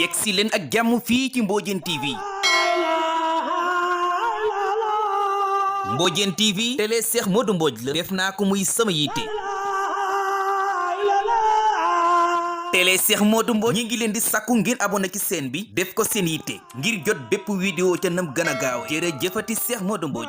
yegsi leen ak jàmm fii ci Mbodiène TV. Mbodiène TV télé Cheikh Modou Mbodj la def naa ko muy sama yitte. télé Cheikh Modou Mbodj ñi ngi leen di sakku ngir abonné ci chaîne bi def ko seen yitte ngir jot bépp vidéo ca nam gën a gaaw jërëjëfati Cheikh Modou Mbodj.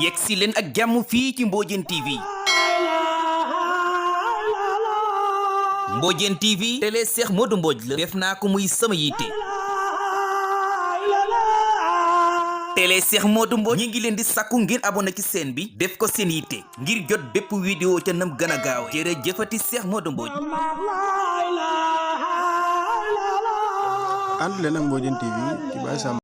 yegsi leen ak jàmm fii ci Mbodiène TV. Mbodiène TV télé Cheikh Modou Mbodj la def naa ko muy sama yitte. télé Cheikh Modou Mbodj ñi ngi leen di sakku ngeen abonné ci chaîne bi def ko seen yitte ngir jot bépp vidéo ca nam gën a gaaw jërëjëfati Cheikh Modou Mbodj. ànd leen ak Mbodiène TV ci Baye Sam